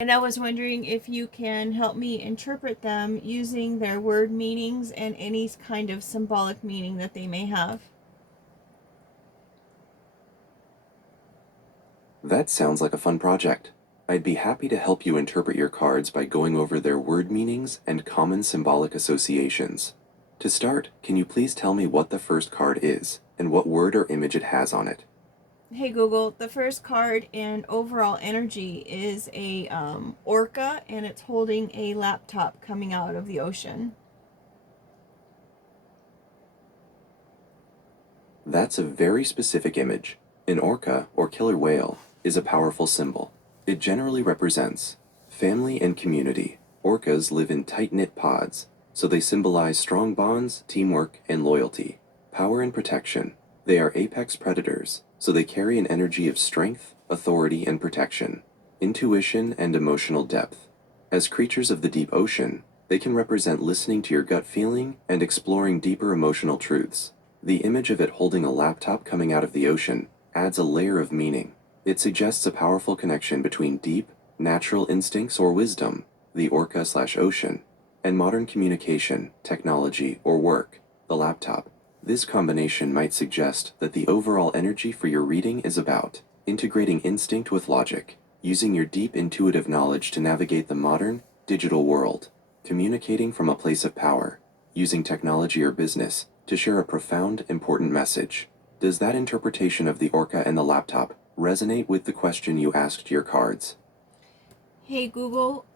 And I was wondering if you can help me interpret them using their word meanings and any kind of symbolic meaning that they may have. That sounds like a fun project. I'd be happy to help you interpret your cards by going over their word meanings and common symbolic associations. To start, can you please tell me what the first card is and what word or image it has on it? Hey Google, the first card in overall energy is a orca, and it's holding a laptop coming out of the ocean. That's a very specific image. An orca, or killer whale, is a powerful symbol. It generally represents family and community. Orcas live in tight-knit pods, so they symbolize strong bonds, teamwork, and loyalty. Power and protection. They are apex predators, so they carry an energy of strength, authority, and protection. Intuition and emotional depth. As creatures of the deep ocean, they can represent listening to your gut feeling and exploring deeper emotional truths. The image of it holding a laptop coming out of the ocean adds a layer of meaning. It suggests a powerful connection between deep, natural instincts or wisdom, the orca/ocean, and modern communication, technology, or work, the laptop. This combination might suggest that the overall energy for your reading is about integrating instinct with logic, using your deep intuitive knowledge to navigate the modern, digital world, communicating from a place of power, using technology or business to share a profound, important message. Does that interpretation of the orca and the laptop resonate with the question you asked your cards? Hey Google,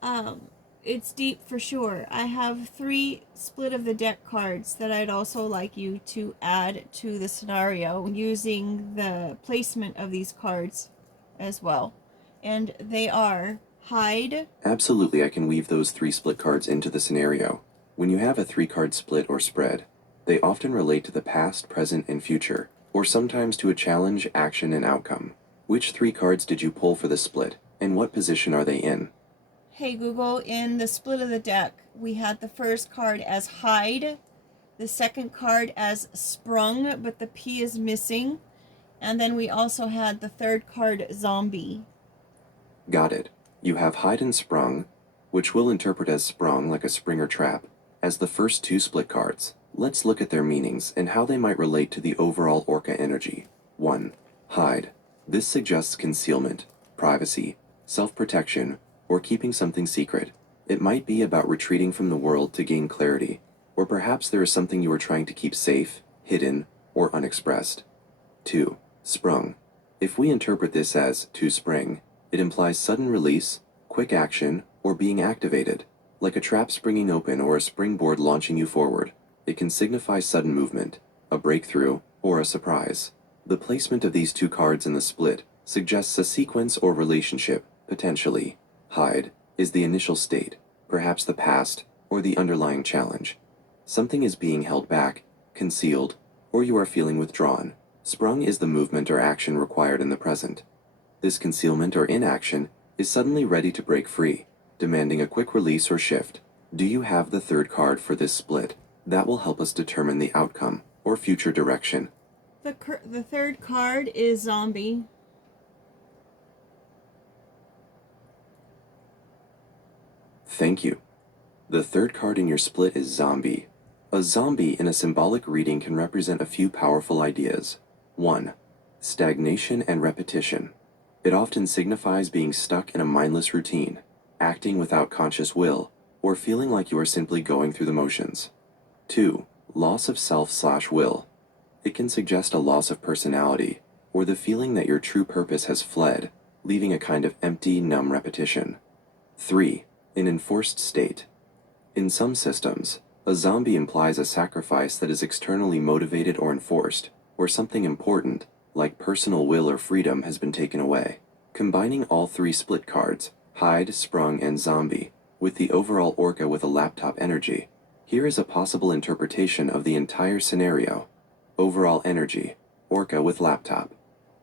it's deep for sure. I have 3 split of the deck cards that I'd also like you to add to the scenario using the placement of these cards as well. And they are hide. Absolutely, I can weave those 3 split cards into the scenario. When you have a 3-card split or spread, they often relate to the past, present, and future, or sometimes to a challenge, action, and outcome. Which 3 cards did you pull for the split, and what position are they in? Hey Google, in the split of the deck, we had the first card as hide, the second card as sprung, but the P is missing, and then we also had the third card zombie. Got it. You have hide and sprung, which we'll interpret as sprung like a spring or trap, as the first 2 split cards. Let's look at their meanings and how they might relate to the overall orca energy. 1. Hide. This suggests concealment, privacy, self-protection, or keeping something secret. It might be about retreating from the world to gain clarity, or perhaps there is something you are trying to keep safe, hidden, or unexpressed. 2. Sprung. If we interpret this as to spring, it implies sudden release, quick action, or being activated, like a trap springing open or a springboard launching you forward. It can signify sudden movement, a breakthrough, or a surprise. The placement of these 2 cards in the split suggests a sequence or relationship, potentially. Hide is the initial state, perhaps the past, or the underlying challenge. Something is being held back, concealed, or you are feeling withdrawn. Sprung is the movement or action required in the present. This concealment or inaction is suddenly ready to break free, demanding a quick release or shift. Do you have the 3rd card for this split? That will help us determine the outcome or future direction. The third card is zombie. Thank you. The 3rd card in your split is zombie. A zombie in a symbolic reading can represent a few powerful ideas. 1. Stagnation and repetition. It often signifies being stuck in a mindless routine, acting without conscious will, or feeling like you are simply going through the motions. 2. Loss of self/will. It can suggest a loss of personality, or the feeling that your true purpose has fled, leaving a kind of empty, numb repetition. 3. An enforced state. In some systems, a zombie implies a sacrifice that is externally motivated or enforced, or something important, like personal will or freedom, has been taken away. Combining all 3 split cards, hide, sprung, and zombie, with the overall orca with a laptop energy, here is a possible interpretation of the entire scenario. Overall energy, orca with laptop.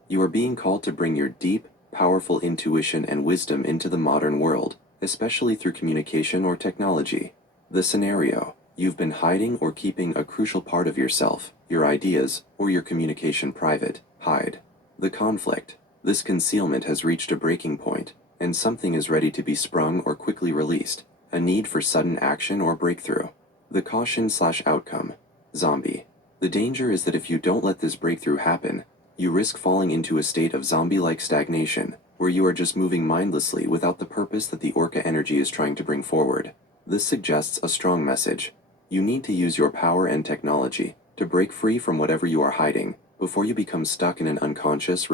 You are being called to bring your deep, powerful intuition and wisdom into the modern world, especially through communication or technology. The scenario: you've been hiding or keeping a crucial part of yourself, your ideas, or your communication private. Hide. The conflict: this concealment has reached a breaking point, and something is ready to be sprung or quickly released, a need for sudden action or breakthrough. The caution/outcome. Zombie. The danger is that if you don't let this breakthrough happen, you risk falling into a state of zombie-like stagnation, where you are just moving mindlessly without the purpose that the Orca energy is trying to bring forward. This suggests a strong message. You need to use your power and technology to break free from whatever you are hiding before you become stuck in an unconscious.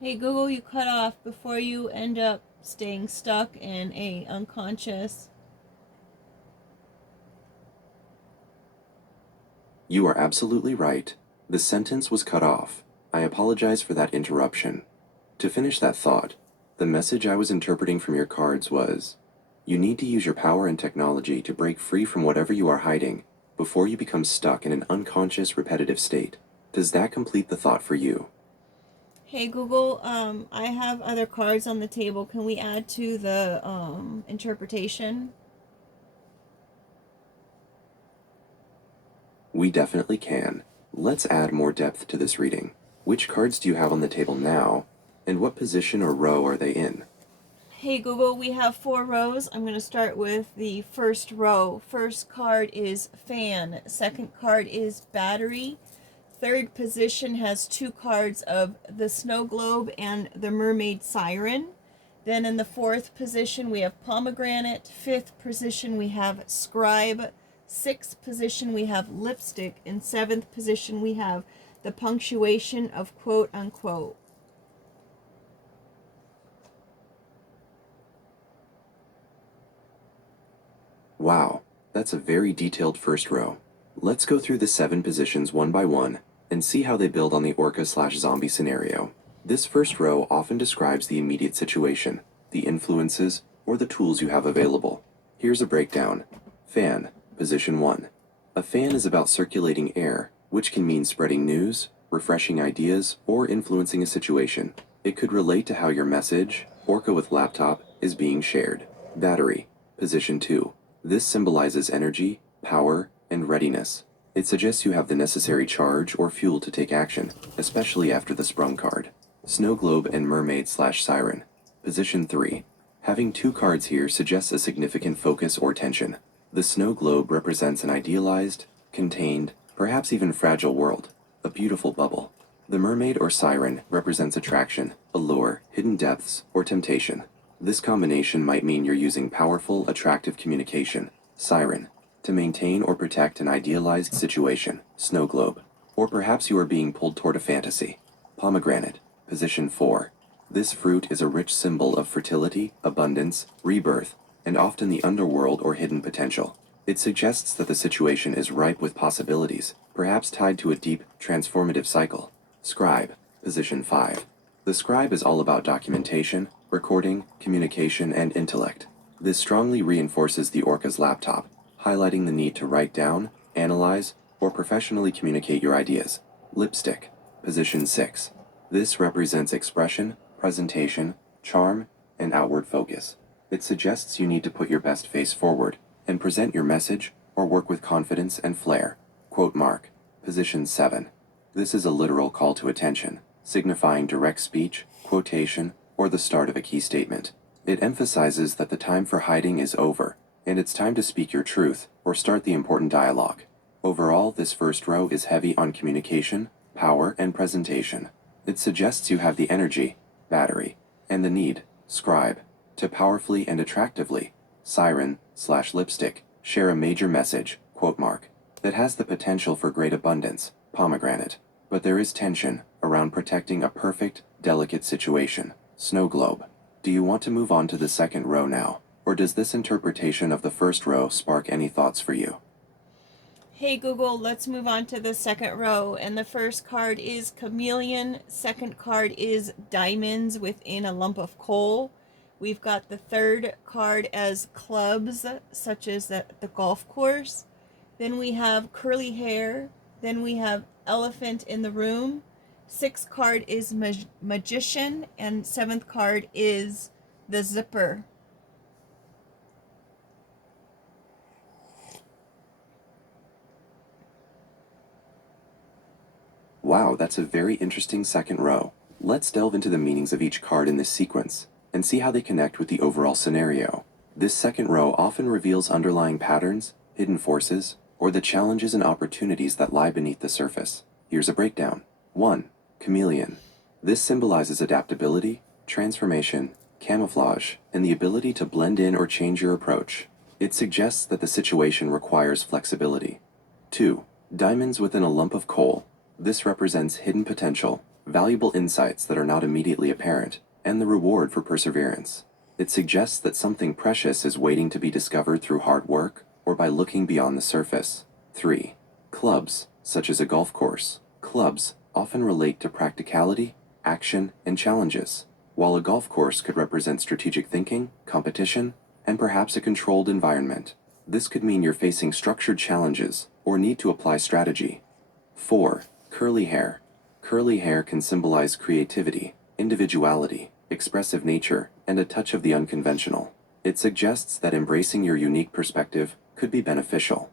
Hey Google, you cut off before you end up staying stuck in a unconscious. You are absolutely right. The sentence was cut off. I apologize for that interruption. To finish that thought, the message I was interpreting from your cards was, you need to use your power and technology to break free from whatever you are hiding before you become stuck in an unconscious repetitive state. Does that complete the thought for you? Hey Google, I have other cards on the table. Can we add to the interpretation? We definitely can. Let's add more depth to this reading. Which cards do you have on the table now, and what position or row are they in? Hey Google, we have 4 rows. I'm going to start with the first row. First card is fan. Second card is battery. Third position has 2 cards of the snow globe and the mermaid siren. Then in the 4th position we have pomegranate. 5th position we have scribe. 6th position we have lipstick. In 7th position we have the punctuation of quote unquote. Wow, that's a very detailed first row. Let's go through the 7 positions one by one and see how they build on the Orca/zombie scenario. This first row often describes the immediate situation, the influences, or the tools you have available. Here's a breakdown. Fan, position 1. A fan is about circulating air, which can mean spreading news, refreshing ideas, or influencing a situation. It could relate to how your message, Orca with laptop, is being shared. Battery, position 2. This symbolizes energy, power, and readiness. It suggests you have the necessary charge or fuel to take action, especially after the sprung card. Snow globe and mermaid/siren. Position 3. Having 2 cards here suggests a significant focus or tension. The snow globe represents an idealized, contained, perhaps even fragile world, a beautiful bubble. The mermaid or siren represents attraction, allure, hidden depths, or temptation. This combination might mean you're using powerful, attractive communication, siren, to maintain or protect an idealized situation, snow globe. Or perhaps you are being pulled toward a fantasy, pomegranate, position 4. This fruit is a rich symbol of fertility, abundance, rebirth, and often the underworld or hidden potential. It suggests that the situation is ripe with possibilities, perhaps tied to a deep, transformative cycle. Scribe, position 5. The scribe is all about documentation, recording, communication, and intellect. This strongly reinforces the Orca's laptop, highlighting the need to write down, analyze, or professionally communicate your ideas. Lipstick, position 6. This represents expression, presentation, charm, and outward focus. It suggests you need to put your best face forward and present your message or work with confidence and flair. Quote mark, position 7. This is a literal call to attention, signifying direct speech, quotation, or the start of a key statement. It emphasizes that the time for hiding is over, and it's time to speak your truth or start the important dialogue. Overall, this first row is heavy on communication, power, and presentation. It suggests you have the energy, battery, and the need, scribe, to powerfully and attractively, siren/lipstick, share a major message, quote mark, that has the potential for great abundance, pomegranate. But there is tension around protecting a perfect, delicate situation, snow globe. Do you want to move on to the second row now, or does this interpretation of the first row spark any thoughts for you? Hey Google, let's move on to the second row. And the first card is chameleon. Second card is diamonds within a lump of coal. We've got the third card as clubs, such as at the golf course. Then we have curly hair. Then we have elephant in the room. Sixth card is magician. And seventh card is the zipper. Wow, that's a very interesting second row. Let's delve into the meanings of each card in this sequence. and see how they connect with the overall scenario. This second row often reveals underlying patterns, hidden forces, or the challenges and opportunities that lie beneath the surface. Here's a breakdown. 1. Chameleon. This symbolizes adaptability, transformation, camouflage, and the ability to blend in or change your approach. It suggests that the situation requires flexibility. 2. Diamonds within a lump of coal. This represents hidden potential, valuable insights that are not immediately apparent, and the reward for perseverance. It suggests that something precious is waiting to be discovered through hard work or by looking beyond the surface. 3. Clubs, such as a golf course. Clubs often relate to practicality, action, and challenges, while a golf course could represent strategic thinking, competition, and perhaps a controlled environment. This could mean you're facing structured challenges or need to apply strategy. 4. Curly hair. Curly hair can symbolize creativity, individuality, expressive nature, and a touch of the unconventional. It suggests that embracing your unique perspective could be beneficial.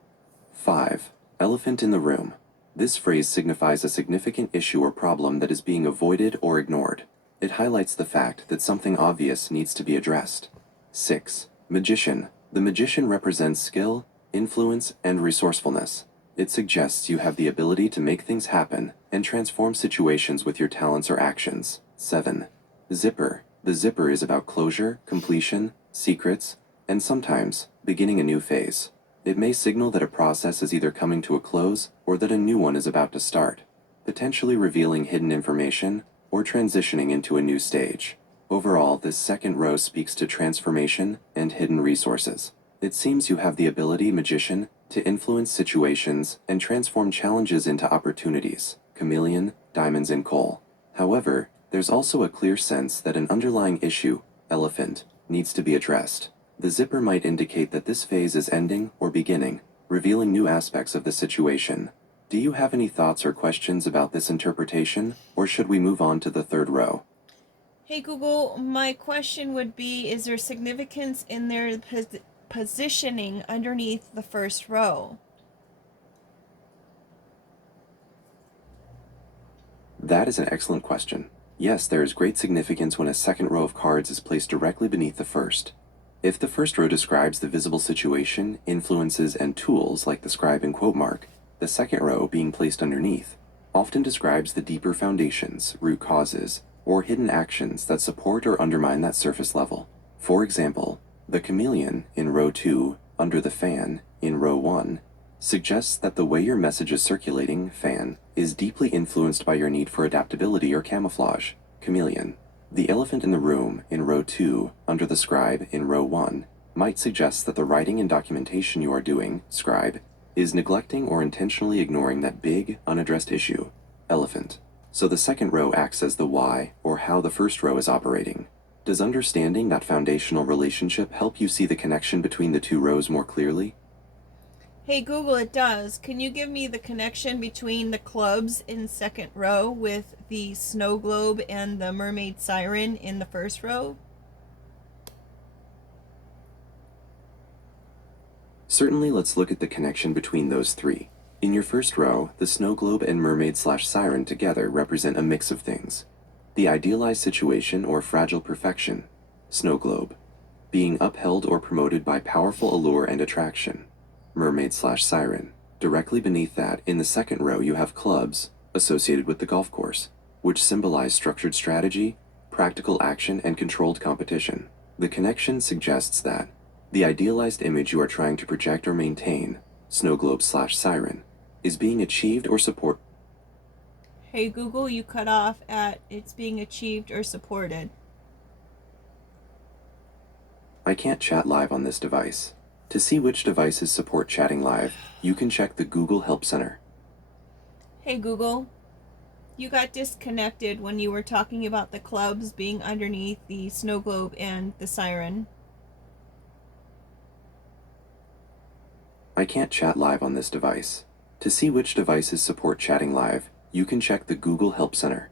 5. Elephant in the room. This phrase signifies a significant issue or problem that is being avoided or ignored. It highlights the fact that something obvious needs to be addressed. 6. Magician. The magician represents skill, influence, and resourcefulness. It suggests you have the ability to make things happen and transform situations with your talents or actions. 7. Zipper. The zipper is about closure, completion, secrets, and sometimes beginning a new phase. It may signal that a process is either coming to a close or that a new one is about to start, potentially revealing hidden information or transitioning into a new stage. Overall, this second row speaks to transformation and hidden resources. It seems you have the ability, magician, to influence situations and transform challenges into opportunities. Chameleon, diamonds in coal. However, there's also a clear sense that an underlying issue, elephant, needs to be addressed. The zipper might indicate that this phase is ending or beginning, revealing new aspects of the situation. Do you have any thoughts or questions about this interpretation, or should we move on to the third row? Hey Google, my question would be, is there significance in their positioning underneath the first row? That is an excellent question. Yes, there is great significance when a second row of cards is placed directly beneath the first. If the first row describes the visible situation, influences, and tools like the scribe and quote mark, the second row, being placed underneath, often describes the deeper foundations, root causes, or hidden actions that support or undermine that surface level. For example, the chameleon in row 2, under the fan in row 1, suggests that the way your message is circulating, fan, is deeply influenced by your need for adaptability or camouflage, chameleon. The elephant in the room in row 2, under the scribe in row 1, might suggest that the writing and documentation you are doing, scribe, is neglecting or intentionally ignoring that big, unaddressed issue, elephant. So the second row acts as the why or how the first row is operating. Does understanding that foundational relationship help you see the connection between the two rows more clearly? Hey Google, it does. Can you give me the connection between the clubs in second row with the snow globe and the mermaid siren in the first row? Certainly, let's look at the connection between those three. In your first row, the snow globe and mermaid/siren together represent a mix of things. The idealized situation or fragile perfection, snow globe, being upheld or promoted by powerful allure and attraction, mermaid/siren. Directly beneath that, in the second row, you have clubs, associated with the golf course, which symbolize structured strategy, practical action, and controlled competition. The connection suggests that the idealized image you are trying to project or maintain, snow globe/siren, is being achieved or supported. Hey Google, you cut off at it's being achieved or supported. I can't chat live on this device. To see which devices support chatting live, you can check the Google Help Center. Hey Google, you got disconnected when you were talking about the clubs being underneath the snow globe and the siren. I can't chat live on this device. To see which devices support chatting live, you can check the Google Help Center.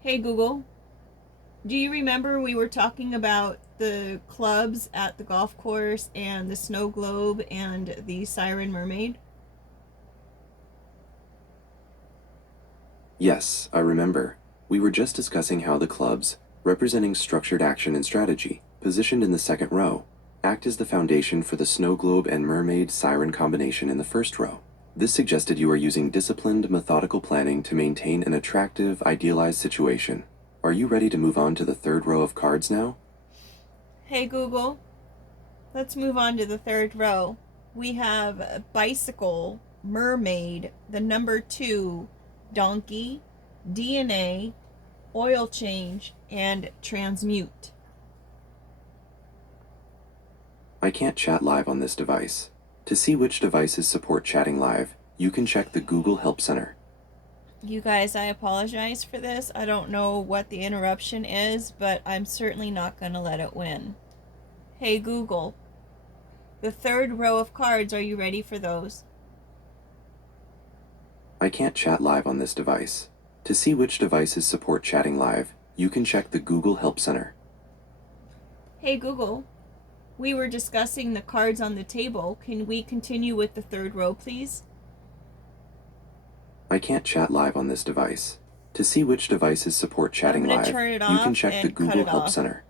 Hey Google, do you remember we were talking about the clubs at the golf course and the snow globe and the siren mermaid? Yes, I remember. We were just discussing how the clubs, representing structured action and strategy, positioned in the second row, act as the foundation for the snow globe and mermaid siren combination in the first row. This suggested you are using disciplined, methodical planning to maintain an attractive, idealized situation. Are you ready to move on to the third row of cards now? Hey Google, let's move on to the third row. We have bicycle, mermaid, the number 2, donkey, DNA, oil change, and transmute. I can't chat live on this device. To see which devices support chatting live, you can check the Google Help Center. You guys, I apologize for this. I don't know what the interruption is, but I'm certainly not going to let it win. Hey Google, the third row of cards, are you ready for those? I can't chat live on this device. To see which devices support chatting live, you can check the Google Help Center. Hey Google, we were discussing the cards on the table. Can we continue with the third row, please? I can't chat live on this device. To see which devices support chatting I'm gonna live, turn it you can off check the and cut Google it Help off. Center.